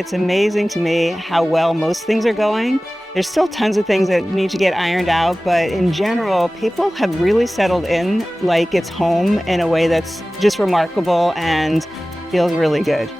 it's amazing to me how well most things are going. There's still tons of things that need to get ironed out, but in general, people have really settled in like it's home in a way that's just remarkable and feels really good.